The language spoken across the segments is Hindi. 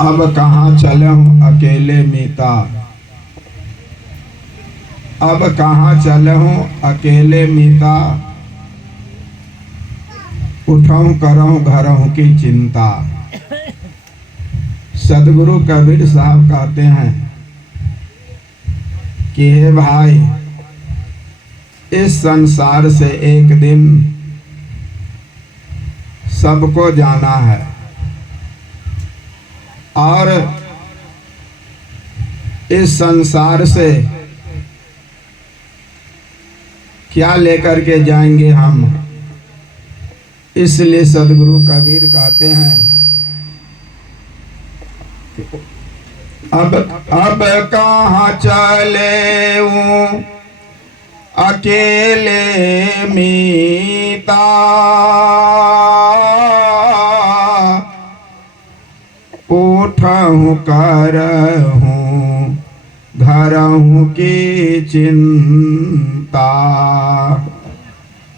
अब कहाँ चलूं अकेले मीता, अब कहाँ चलूं अकेले मीता, उठूं करऊं घरों की चिंता। सदगुरु कबीर साहब कहते हैं कि हे भाई, इस संसार से एक दिन सबको जाना है और इस संसार से क्या लेकर के जाएंगे हम। इसलिए सदगुरु कबीर कहते हैं अब कहाँ चले अकेले मीता, उठूं करऊं घरों की चिंता।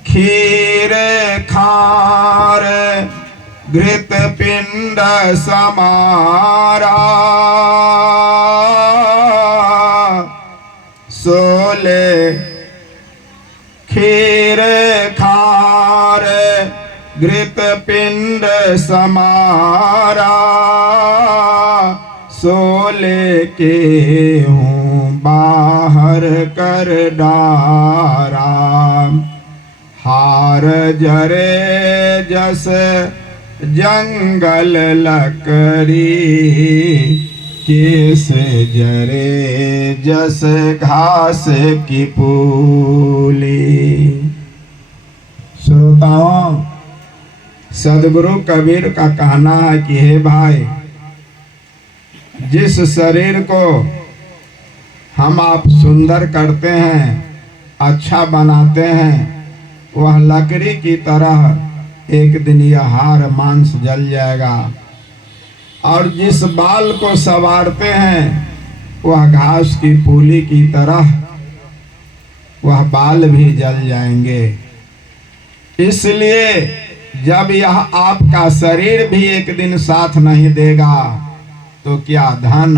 खीर खार घृत पिंड समारा, सोले खीर खार घृत पिंड समारा, सोले के हूँ बाहर कर डारा। हार जरे जस जंगल लकड़ी, केस जरे जस घास की पूली। श्रोताओं, सदगुरु कबीर का कहना है कि हे भाई, जिस शरीर को हम आप सुंदर करते हैं, अच्छा बनाते हैं, वह लकड़ी की तरह एक दिन यह हार मांस जल जाएगा। और जिस बाल को संवारते हैं, वह घास की पूली की तरह वह बाल भी जल जाएंगे। इसलिए जब यह आपका शरीर भी एक दिन साथ नहीं देगा, तो क्या धन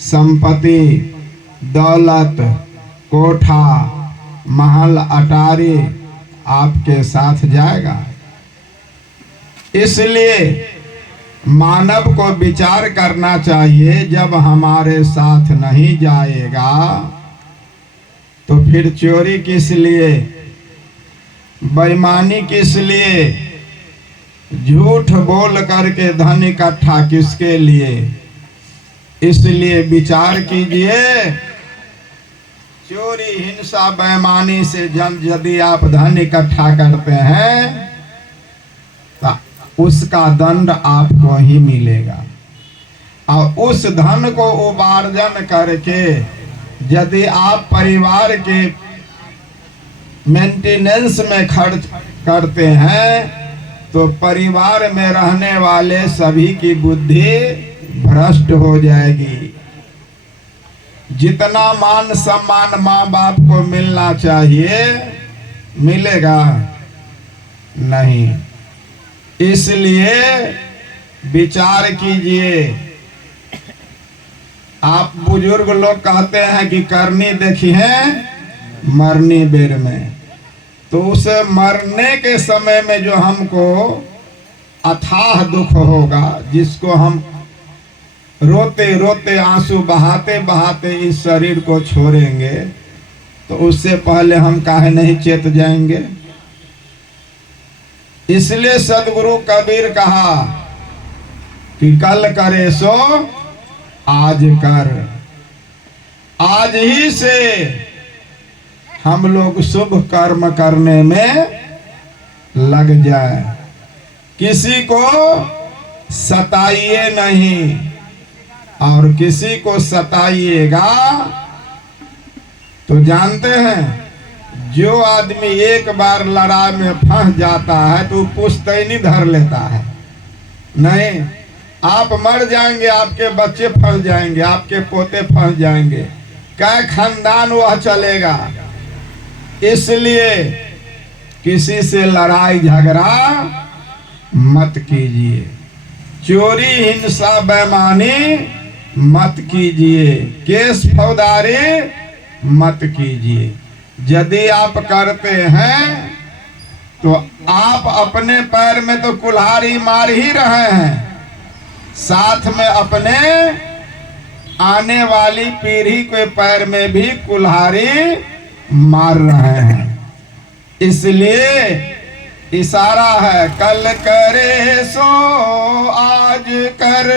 संपत्ति, दौलत, कोठा, महल, अटारी आपके साथ जाएगा। इसलिए मानव को विचार करना चाहिए, जब हमारे साथ नहीं जाएगा तो फिर चोरी किस लिए, बेईमानी किस लिए, झूठ बोल करके धन इकट्ठा किसके लिए। इसलिए विचार कीजिए, चोरी, हिंसा, बेईमानी से यदि आप धन इकट्ठा करते हैं तो उसका दंड आपको ही मिलेगा। और उस धन को उपार्जन करके यदि आप परिवार के मेंटेनेंस में खर्च करते हैं, तो परिवार में रहने वाले सभी की बुद्धि भ्रष्ट हो जाएगी। जितना मान सम्मान माँ बाप को मिलना चाहिए, मिलेगा नहीं। इसलिए विचार कीजिए। आप बुजुर्ग लोग कहते हैं कि करनी देखी है मरनी बेर में, तो उस मरने के समय में जो हमको अथाह दुख होगा, जिसको हम रोते रोते आंसू बहाते बहाते इस शरीर को छोड़ेंगे, तो उससे पहले हम काहे नहीं चेत जाएंगे। इसलिए सदगुरु कबीर कहा कि कल करे सो आज कर। आज ही से हम लोग शुभ कर्म करने में लग जाए। किसी को सताइए नहीं, और किसी को सताइएगा तो जानते हैं, जो आदमी एक बार लड़ाई में फंस जाता है तो पुश्तैनी धर लेता है। नहीं, आप मर जाएंगे, आपके बच्चे फंस जाएंगे, आपके पोते फंस जाएंगे, क्या खानदान वह चलेगा। इसलिए किसी से लड़ाई झगड़ा मत कीजिए। चोरी हिंसा बेईमानी मत कीजिए, केस फौजदारी मत कीजिए। यदि आप करते हैं तो आप अपने पैर में तो कुल्हाड़ी मार ही रहे हैं, साथ में अपने आने वाली पीढ़ी के पैर में भी कुल्हाड़ी मार रहे हैं। इसलिए इशारा है, कल करे सो आज कर,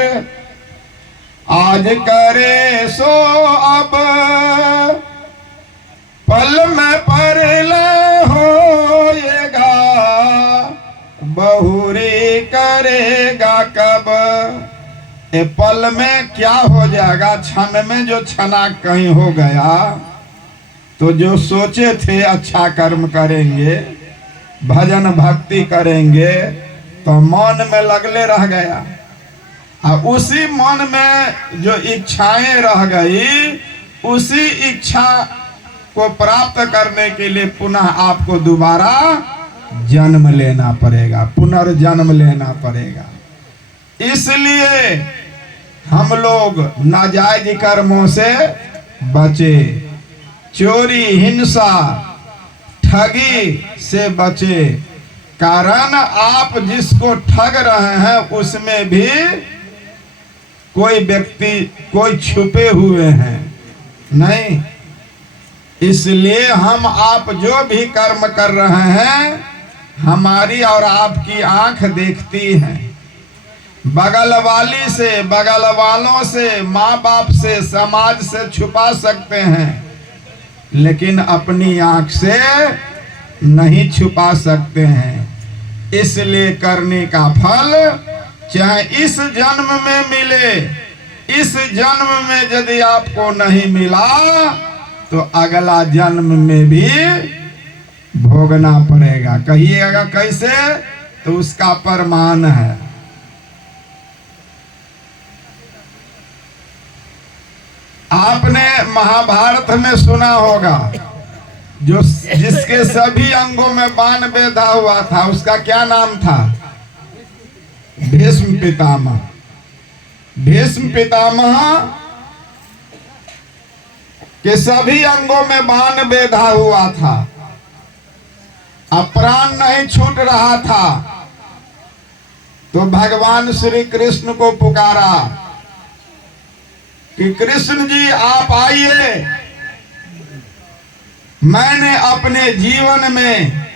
आज करे सो अब, पल में परलय होएगा, बहुरी करेगा कब। ए पल में क्या हो जाएगा, क्षण में जो क्षणा कहीं हो गया, तो जो सोचे थे अच्छा कर्म करेंगे, भजन भक्ति करेंगे, तो मन में लगले रह गया। और उसी मन में जो इच्छाएं रह गई, उसी इच्छा को प्राप्त करने के लिए पुनः आपको दोबारा जन्म लेना पड़ेगा, पुनर्जन्म लेना पड़ेगा। इसलिए हम लोग नाजायज कर्मों से बचे, चोरी हिंसा ठगी से बचे। कारण आप जिसको ठग रहे हैं उसमें भी कोई व्यक्ति, कोई छुपे हुए हैं नहीं। इसलिए हम आप जो भी कर्म कर रहे हैं, हमारी और आपकी आंख देखती है। बगल वाली से, बगल वालों से, माँ बाप से, समाज से छुपा सकते हैं, लेकिन अपनी आंख से नहीं छुपा सकते हैं। इसलिए करने का फल चाहे इस जन्म में मिले, इस जन्म में यदि आपको नहीं मिला तो अगला जन्म में भी भोगना पड़ेगा। कहिएगा कैसे, तो उसका प्रमाण है। आपने महाभारत में सुना होगा, जो जिसके सभी अंगों में बाण बेधा हुआ था, उसका क्या नाम था? भीष्म पितामह। भीष्म पितामह के सभी अंगों में बाण बेधा हुआ था, अब प्राण नहीं छूट रहा था, तो भगवान श्री कृष्ण को पुकारा कि कृष्ण जी आप आइए, मैंने अपने जीवन में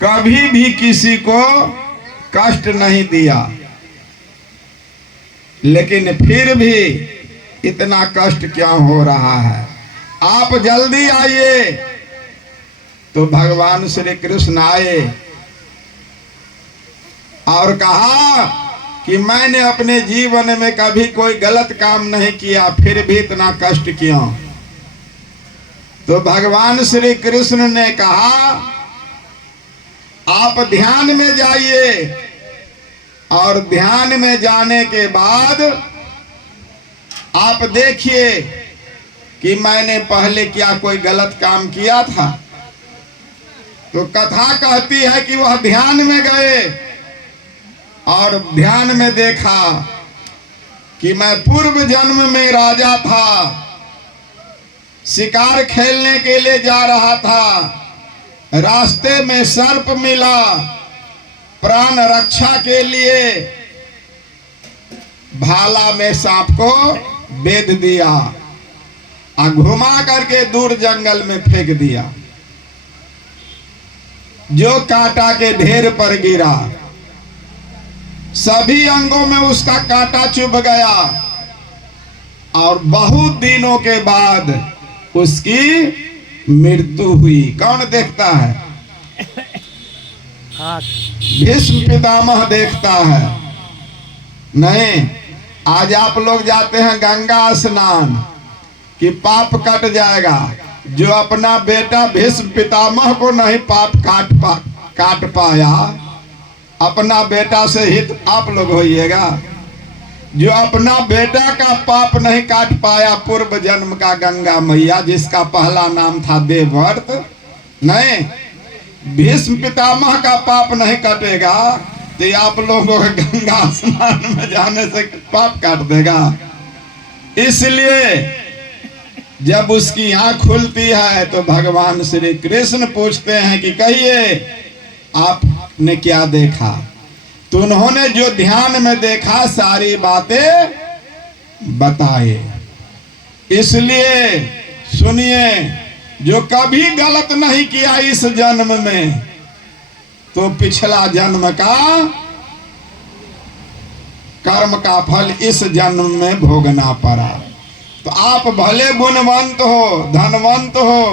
कभी भी किसी को कष्ट नहीं दिया, लेकिन फिर भी इतना कष्ट क्यों हो रहा है, आप जल्दी आइए। तो भगवान श्री कृष्ण आए और कहा कि मैंने अपने जीवन में कभी कोई गलत काम नहीं किया, फिर भी इतना कष्ट क्यों? तो भगवान श्री कृष्ण ने कहा आप ध्यान में जाइए, और ध्यान में जाने के बाद आप देखिए कि मैंने पहले क्या कोई गलत काम किया था। तो कथा कहती है कि वह ध्यान में गए और ध्यान में देखा कि मैं पूर्व जन्म में राजा था, शिकार खेलने के लिए जा रहा था, रास्ते में सर्प मिला, प्राण रक्षा के लिए भाला में सांप को बेध दिया और घुमा करके दूर जंगल में फेंक दिया, जो कांटा के ढेर पर गिरा, सभी अंगों में उसका कांटा चुभ गया, और बहुत दिनों के बाद उसकी मृत्यु हुई। कौन देखता है? भीष्म पितामह देखता है। नहीं, आज आप लोग जाते हैं गंगा स्नान कि पाप कट जाएगा। जो अपना बेटा भीष्म पितामह को नहीं पाप काट पाया, अपना बेटा से हित आप लोग होइएगा। जो अपना बेटा का पाप नहीं काट पाया, पूर्व जन्म का गंगा मैया जिसका पहला नाम था देवव्रत, नहीं, भीष्म पितामह का पाप नहीं कटेगा तो आप लोगों को गंगा स्नान में जाने से पाप काट देगा। इसलिए जब उसकी आंख खुलती है तो भगवान श्री कृष्ण पूछते हैं कि कहिए आपने क्या देखा। तो उन्होंने जो ध्यान में देखा सारी बातें बताए। इसलिए सुनिए, जो कभी गलत नहीं किया इस जन्म में, तो पिछला जन्म का कर्म का फल इस जन्म में भोगना पड़ा। तो आप भले गुणवंत हो, धनवंत हो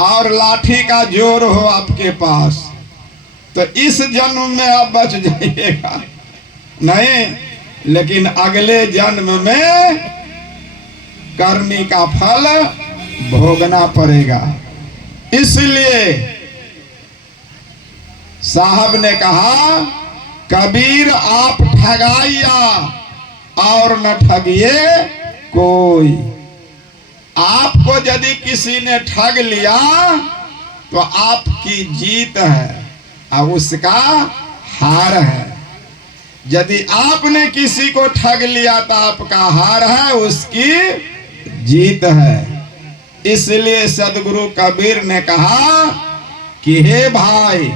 और लाठी का जोर हो आपके पास, तो इस जन्म में आप बच जाइएगा नहीं, लेकिन अगले जन्म में करनी का फल भोगना पड़ेगा। इसलिए साहब ने कहा, कबीर आप ठगाइया और न ठगिए कोई। आपको यदि किसी ने ठग लिया तो आपकी जीत है और उसका हार है। यदि आपने किसी को ठग लिया तो आपका हार है, उसकी जीत है। इसलिए सदगुरु कबीर ने कहा कि हे भाई,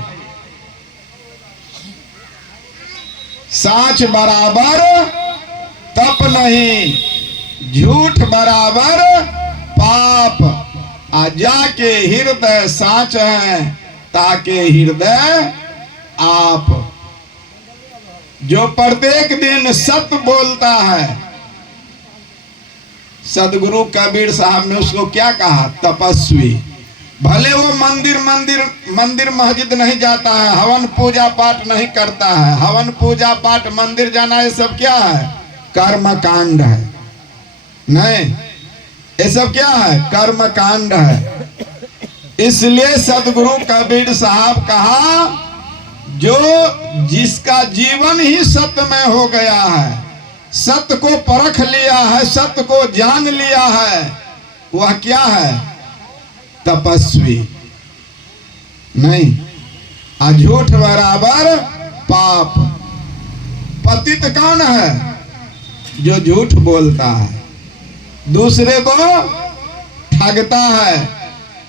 साच बराबर तप नहीं, झूठ बराबर पाप। आजा के हृदय साच है, ताके हृदय आप। जो प्रत्येक दिन सत्य बोलता है, सदगुरु कबीर साहब ने उसको क्या कहा? तपस्वी। भले वो मंदिर मस्जिद नहीं जाता है, हवन पूजा पाठ नहीं करता है। हवन पूजा पाठ मंदिर जाना ये सब क्या है? कर्म कांड है। नहीं, ये सब क्या है? कर्म कांड है। इसलिए सदगुरु कबीर साहब कहा, जो जिसका जीवन ही सत्य में हो गया है, सत्य को परख लिया है, सत्य को जान लिया है, वह क्या है? तपस्वी। नहीं, झूठ बराबर पाप। पतित कौन है? जो झूठ बोलता है, दूसरे को ठगता है।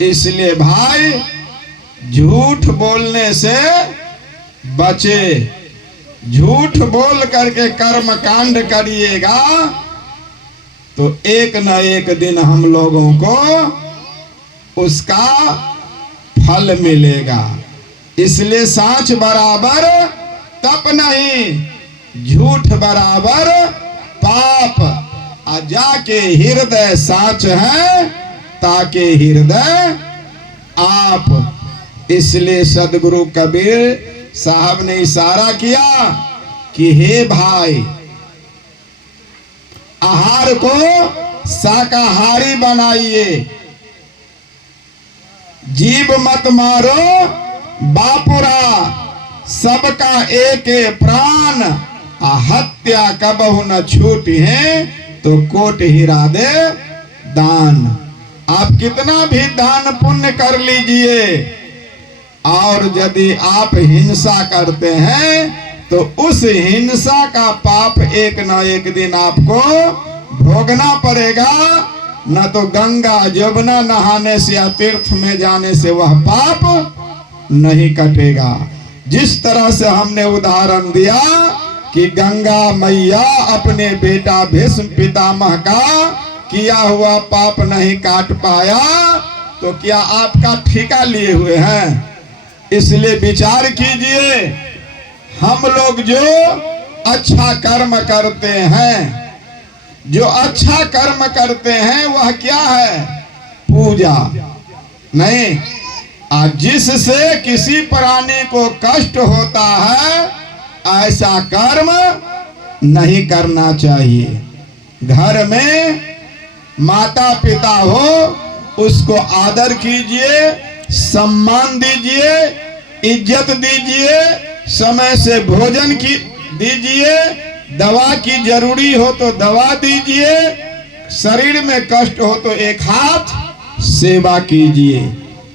इसलिए भाई, झूठ बोलने से बचे। झूठ बोल करके कर्म कांड करिएगा तो एक न एक दिन हम लोगों को उसका फल मिलेगा। इसलिए साच बराबर तप नहीं, झूठ बराबर पाप। जाके हृदय साच है, ताके हृदय आप। इसलिए सदगुरु कबीर साहब ने इशारा किया कि हे भाई, आहार को शाकाहारी बनाइए, जीव मत मारो बापुरा, सबका एक प्राण, हत्या कबहु न छूटी है, तो कोट हिरा दे दान। आप कितना भी दान पुण्य कर लीजिए, और यदि आप हिंसा करते हैं तो उस हिंसा का पाप एक न एक दिन आपको भोगना पड़ेगा। न तो गंगा जमुना नहाने से या तीर्थ में जाने से वह पाप नहीं कटेगा। जिस तरह से हमने उदाहरण दिया कि गंगा मैया अपने बेटा भीष्म पितामह का किया हुआ पाप नहीं काट पाया, तो क्या आपका ठेका लिए हुए हैं? इसलिए विचार कीजिए, हम लोग जो अच्छा कर्म करते हैं, जो अच्छा कर्म करते हैं वह क्या है? पूजा नहीं। जिससे किसी प्राणी को कष्ट होता है, ऐसा कर्म नहीं करना चाहिए। घर में माता पिता हो, उसको आदर कीजिए, सम्मान दीजिए, इज्जत दीजिए, समय से भोजन की दीजिए, दवा की जरूरी हो तो दवा दीजिए, शरीर में कष्ट हो तो एक हाथ सेवा कीजिए।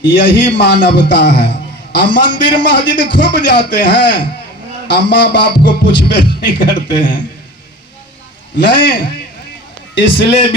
यही मानवता है। अब मंदिर मस्जिद खूब जाते हैं, अम्मा बाप को पूछबे नहीं करते हैं, नहीं इसलिए भी